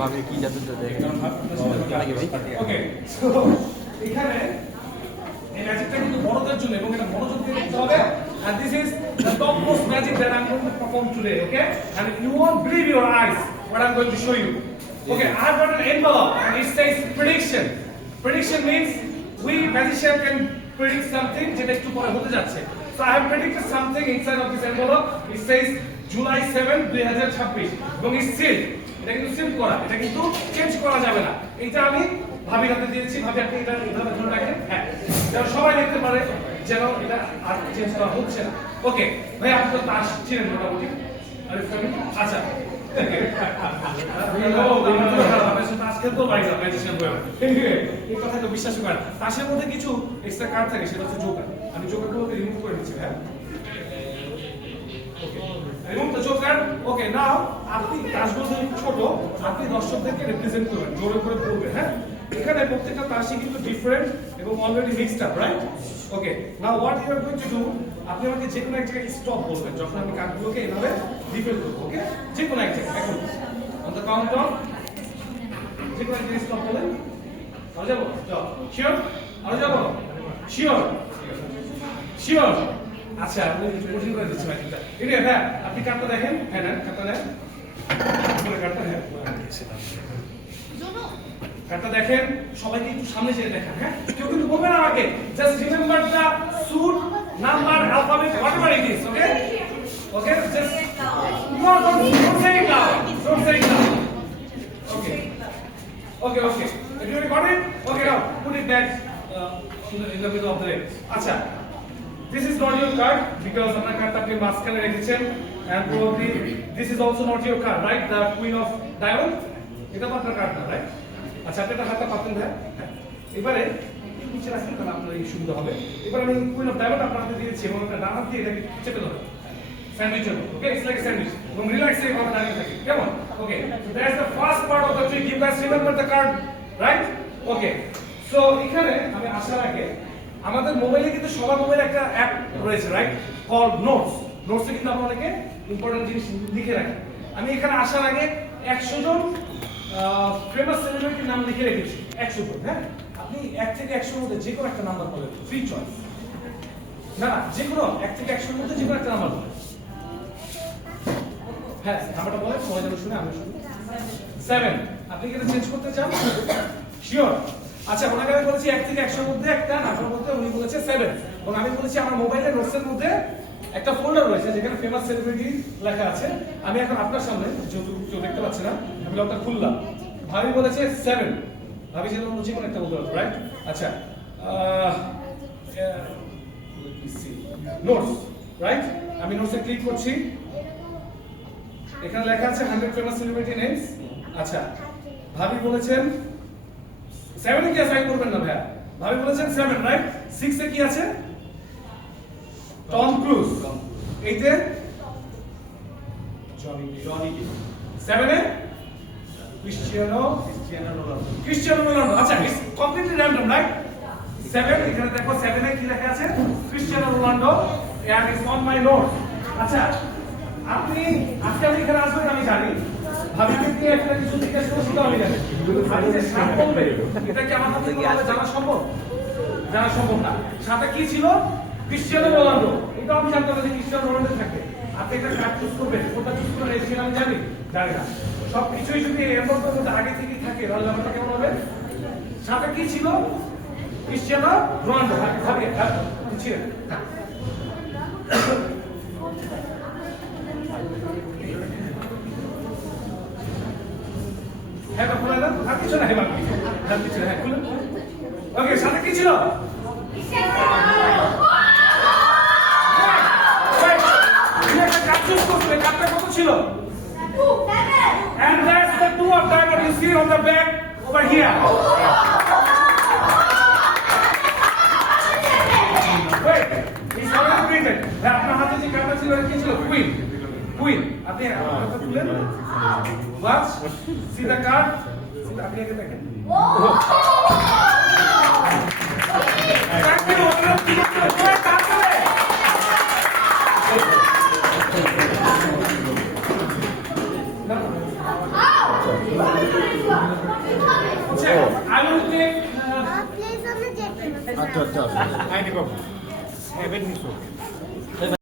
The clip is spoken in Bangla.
ভাবি কি জানতে ওকে সো এখানে এই ম্যাজিকটা কিন্তু বড়দের জন্য এবং এটা মনোযোগ দিয়ে দেখতে হবে and this is the topmost magic that I'm going to perform today, okay, and you won't believe your eyes what I'm going to show you. Okay, I've got an envelope and it says prediction. Prediction means we magician can predict something যেটা একটু পরে হতে যাচ্ছে. So I have predicted something inside of this envelope. It says July 7, 2026 এবং it's sealed. এটা কিন্তু সিল করা, এটা কিন্তু চেঞ্জ করা যাবে না। এটা আমি ভাবির হাতে দিয়েছি, ভাবি আপনি এটা এভাবে ধরে রাখেন, হ্যাঁ, যেন সবাই দেখতে পারে যেন এটা আর চেঞ্জ করা হচ্ছে না। ওকে ভাই, আপনি তো তাস ছিলেন মোটামুটি, আরে আচ্ছা এই কথা তো বিশ্বাস করেন। তাসের মধ্যে কিছু এক্সট্রা কার্ড থাকে, সেটা হচ্ছে জোকার। আমি জোকারগুলোকে রিমুভ করে দিচ্ছি। হ্যাঁ, remove the joker. Okay, now আপনি তাসগুলো ছোট, আপনি দর্শকদেরকে রিপ্রেজেন্ট করবেন, জোরে করে বলবেন। হ্যাঁ, এখানে প্রত্যেকটা তাসই কিন্তু ডিফারেন্ট এবং already mixed up, right? Okay, now what you are going to do, আপনি আমাকে যে কোনো এক জায়গায় স্টপ বলবেন যখন আমি কার্ডগুলোকে এভাবে ডিফেল করব। ওকে, যে কোনো এক জায়গায় এখন অন দ্য কাউন্ট অফ যে কোনো এক জায়গায় স্টপ বলেন। আর যাবো, যাও, শিওর, আর যাবো, শিওর, শিওর। আচ্ছা, আমি একটু কঠিন করে দিচ্ছি ম্যাজিকটা। এই হ্যাঁ, আপনি কার্ডটা দেখেন। হ্যাঁ না, কার্ডটা দেন, কার্ডটা, হ্যাঁ কার্ডটা দেখেন, সবাইকে একটু সামনে যেয়ে দেখেন। হ্যাঁ, কেউ কিন্তু বলবেন আমাকে, just remember the suit number alphabet whatever it is. Okay okay, just no don't say it now, don't say it now. Okay okay okay, everybody got it? Okay, now put it back in the middle of the leg. আচ্ছা, this is not your card because আপনার কার্ডটা আপনি মাঝখানে রেখেছেন, and probably this is also not your card, right? The queen of diamond, এটা আপনার কার্ড না, রাইট? আচ্ছা, আপনি এটা হাতটা পাতেন। হ্যাঁ, এবারে একটু নিচে রাখেন, তাহলে আপনার এই সুবিধা হবে। এবারে আমি কুইন অফ ডায়মন্ড আপনার হাতে দিয়েছি এবং একটা ডান হাত দিয়ে এটাকে চেপে ধরো স্যান্ডউইচের মতো। Okay, it's like a sandwich এবং রিল্যাক্স এ কথা দাঁড়িয়ে থাকি, কেমন? Okay, so that's the first part of the trick. You guys remember the card, right? Okay, so এখানে আমি আসার আগে আমাদের মোবাইলে কিন্তু সবার মোবাইলে একটা অ্যাপ রয়েছে, রাইট, কল নোটস। নোটসে কিন্তু আমরা অনেকে ইম্পর্টেন্ট জিনিস লিখে রাখি। আমি এখানে আসার আগে 100 জন ফেমাস সেলিব্রিটির নাম লিখে রেখেছি, 100 জন। হ্যাঁ, আপনি 1 থেকে 100 এর মধ্যে যে কোনো একটা নাম্বার বলেন, ফ্রি চয়েস। না, যে কোনো 1 থেকে 100 এর মধ্যে যে কোনো একটা নাম্বার বলেন। হ্যাঁ, নাম্বারটা বলেন, সবাই যেন শুনে, আমি শুনি। 7, আপনি কি এটা চেঞ্জ করতে চান? শিওর। আচ্ছা, ওনাকে আমি বলেছি 1 থেকে 100 এর মধ্যে একটা নাম্বার বলতে, উনি বলেছে 7 এবং আমি বলেছি আমার মোবাইলে নোটসের মধ্যে একটা ফোল্ডার রয়েছে যেখানে ফেমাস সেলিব্রিটি লেখা আছে। আমি এখন আপনার সামনে, যেহেতু কেউ দেখতে পাচ্ছে না, আমি লকটা খুললাম। ভাবি বলেছে 7, ভাবি যেন অন্য যে কোনো একটা বলতে পারতো, রাইট? আচ্ছা, নোটস, রাইট? আমি নোটসে ক্লিক করছি, এখানে লেখা আছে 100 ফেমাস সেলিব্রিটি নেমস। আচ্ছা, ভাবি বলেছেন 7 এ কি আছে, করবেন না ভাইয়া, ভাবি বলেছেন 7, রাইট? 6 এ কি আছে? Tom Cruise. 8 এ জনি ডিপ। 7 এ ক্রিশ্চিয়ানো রোনাল্ডো। আচ্ছা, ইটস কমপ্লিটলি র‍্যান্ডম, রাইট? 7, এখানে দেখো 7 এ কি লেখা আছে? Cristiano Ronaldo, and it's on my note. আচ্ছা, আপনি আজকে এখানে আসবেন আমি জানি, ভাবিকে দিয়ে একটা কিছু জিজ্ঞেস করছি তো আমি জানি, ভাবি যে সাত বলবে, এটা কি আমার হাতে কি জানা সম্ভব? জানা সম্ভব না। সাথে কি ছিল? Cristiano Ronaldo. এটা আমি জানতাম যে ক্রিশ্চিয়ানো রোনাল্ডো থাকে। আপনি একটা কার্ড চুজ করবেন, কোনটা চুজ করবেন এটা আমি জানি না। সবকিছুই যদি এর মধ্যে আগে থেকেই থাকে তাহলে ব্যাপারটা কেমন হবে? সাথে কি ছিল? Cristiano Ronaldo. ভাবি ছিলেন হ্যাঁ, খুলে দেন। আর কিছু না, হেবা কিছু না, হ্যাঁ খুলুন। ওকে, সাথে কি ছিল? ছিল and that's the 2 of diamond you see on the back over here. Wait, it's already printed. আপনার হাতে যে কার্ডটা ছিল কি ছিল? কুইন। আপনি হাতটা তুলেন, watch, see the card, আপনি আগে দেখেন। I will take Place on the jet. আচ্ছা আচ্ছা আইনি বাবু হ্যাঁ বেড মিস